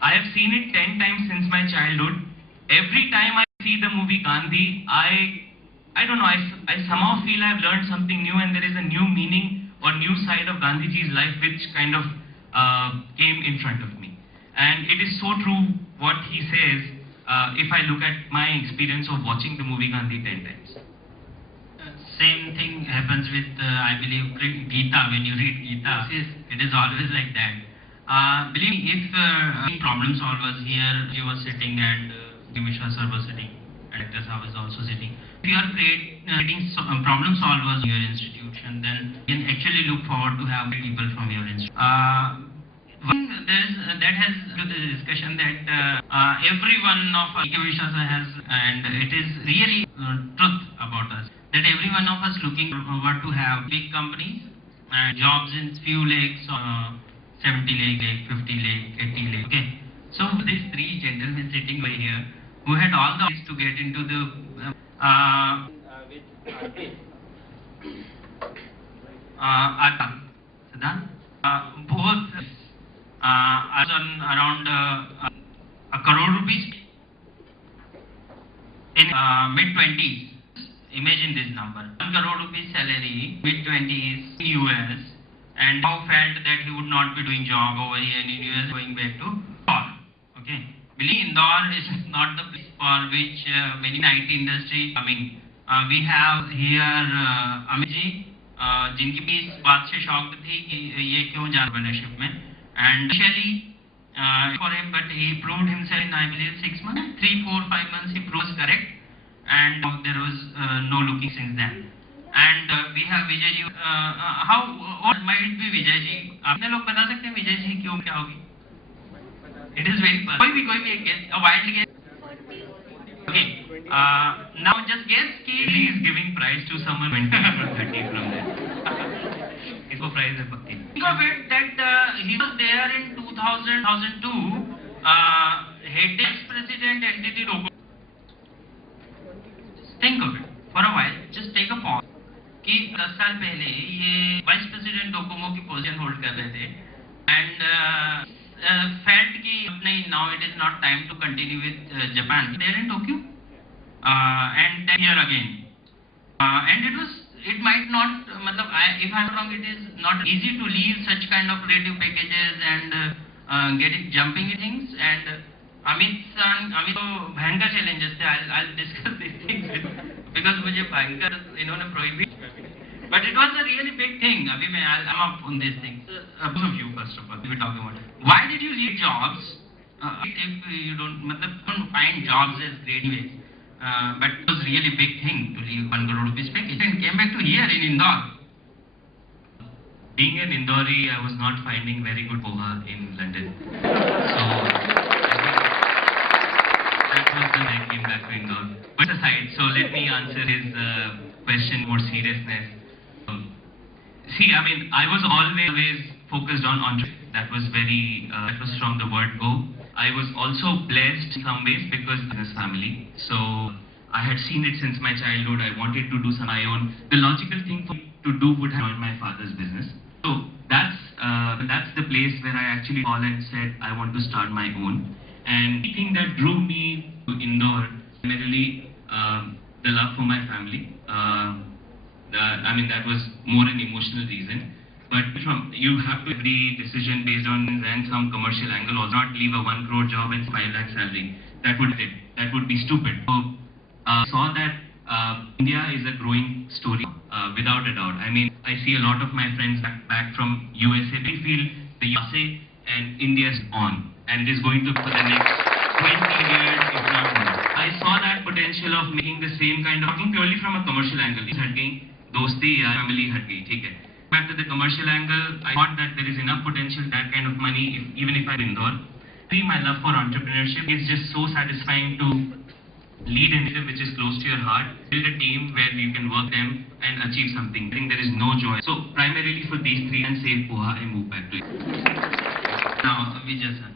I have seen it 10 times since my childhood. Every time I see the movie Gandhi, I don't know, I somehow feel I've learned something new and there is a new meaning or new side of Gandhiji's life which kind of came in front of me. And it is so true what he says if I look at my experience of watching the movie Gandhi 10 times. Same thing happens with, I believe, Gita. When you read Gita, it is always like that. Believe me, if problem solvers here, you were sitting and Mishra sir was sitting, and Dr. Saab was also sitting. If you are creating problem solvers in your institution, then you can actually look forward to have people from your institution. That has to the discussion that every one of Mishra sir has, and it is really truth about us, that every one of us looking forward to have big companies and jobs in few lakhs, 70 lakh, 50 lakh, 80 lakh. Okay. So these three gentlemen sitting by here, who had all the ways to get into the both are on around a crore rupees in mid-20s. Imagine this number: 1 crore rupees salary, mid-20s, US, and now felt that he would not be doing job over here in US, going back to Indore. Okay. Believe Indore is not the place for which many IT industry coming. We have here Amit ji, जिनकी भी इस बात से shocked थी कि ये क्यों जा पार्टनरशिप में, and initially for him, but he proved himself in, I believe, 6 months, 3, 4, 5 months he proved correct, and there was no looking since then. And we have Vijay ji. How what might be Vijay ji? आपने लोग बता सकते हैं विजय जी क्यों क्या होगी? It is very personal. कोई भी एक guess, a wild guess. Okay. Now just guess कि He is giving prize to someone 20 or 30 from there. इसको prize है पक्की. Think of it that he was there in 2002, head ex-president entity Docomo. Think of it for a while. Just take a pause. कि 10 साल पहले ये vice president Docomo की position hold कर रहे थे, एंड felt कि नहीं, now it is not time to continue with Japan. There in Tokyo, and then here again, and it might not, if I'm wrong, it is not easy to leave such kind of relative packages and jumping in things. And Amit तो भयंकर challenges थे. I'll discuss these things because मुझे भयंकर इन्होंने prohibit. But it was a really big thing. अभी I'm up on these things. Both of you, first of all, we were talking about it. Why did you leave jobs? If you don't find jobs as great ways. But it was really big thing to leave 1 crore rupees package and came back to here in Indore. Being an Indori, I was not finding very good poha in London. So that was when I came back to Indore. But aside, so let me answer his question more seriousness. See, I mean, I was always focused on entrepreneurship. That was from the word go. I was also blessed in some ways because business family. So I had seen it since my childhood. I wanted to do some my own. The logical thing for me to do would have joined my father's business. So that's the place where I actually called and said I want to start my own. And the thing that drew me to Indore, primarily the love for my family. That was more an emotional reason. But you have to every decision based on and some commercial angle, or not leave a 1 crore job and 5 lakh salary. That would be stupid. So I saw that India is a growing story, without a doubt. I mean, I see a lot of my friends back from USA. They feel the USA and India is on, and is going to for the next 20 years, if not more. I saw that potential of making the same kind of thing purely from a commercial angle. दोस्ती या family हट गई, ठीक है. Back to the commercial angle, I thought that there is enough potential, that kind of money, even if I'm in Indore. My love for entrepreneurship is just so satisfying to lead initiative which is close to your heart, build a team where you can work them and achieve something. I think there is no joy. So primarily for these three and save poha, I move back to it. Now, Vijay sir.